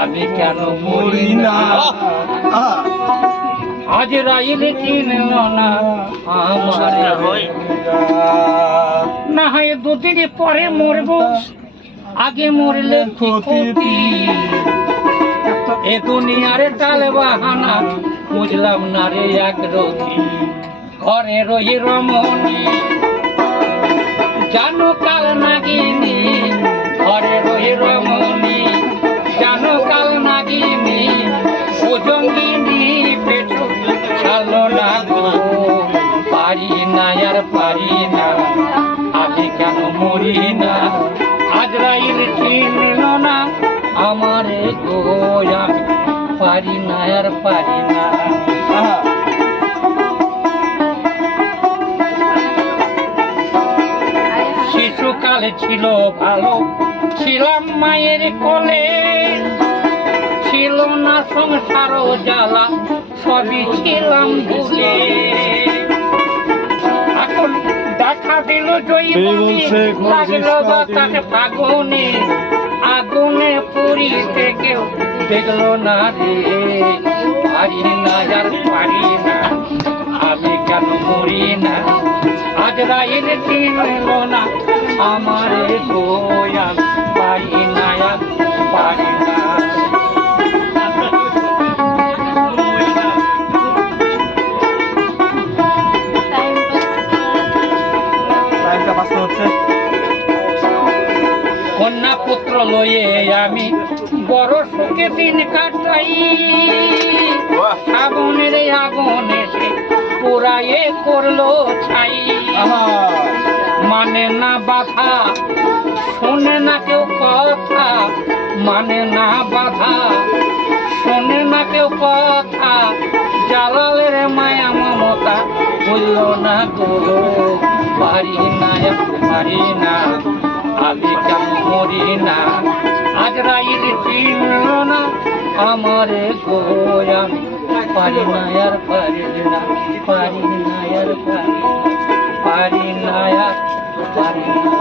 আমি কেন মরি না আজরাইল চিনল না আমারে না হয় দুদিন পরে মরবো আগে মরলে ক্ষতি এ দুনিয়ার টাল বাহানা বুঝলাম না রে এক রতি ঘরে রহি রমণী জানো কাল নাগিনী ঘরে রহি রমণী জানো কাল নাগিনী ওজঙ্গিনী পেট ছাড়লো না গো পারি না আর পারি না আমি কেন মরি না আজরাইল চিনল না আমারে গো আমি পারি না আর পারি না শিশুকাল ছিল ভালো ছিলাম মায়ের কোলে ছিল না সংসার জ্বালা সবই ছিলাম ভুলে এখন দেখা দিল জয়ী লাগলো বাতাস ফাগুনে আগুনে পুরিতে কেউ দেখলো না রে পারি না আর পারি না আমি কেন মরি না আজরাইল চিনল না আমারে গো আমি পারি না আর পারি না কন্যা পুত্র লয়ে আমি বড় সুখে দিন কাটাই আগুনের আগুন এসে পোড়ায়ে করলো ছাই মানে না বাধা শোনে না কেউ কথা মানে না বাধা শোনে না কেউ কথা জালালের মায়া মমতা বলল না গো পারি না পারি না আমি কেন মরি না আজরাইল চিনল না আমারে গো আমি পারি না আর পারি না পারি না আর পারি না আর পারি না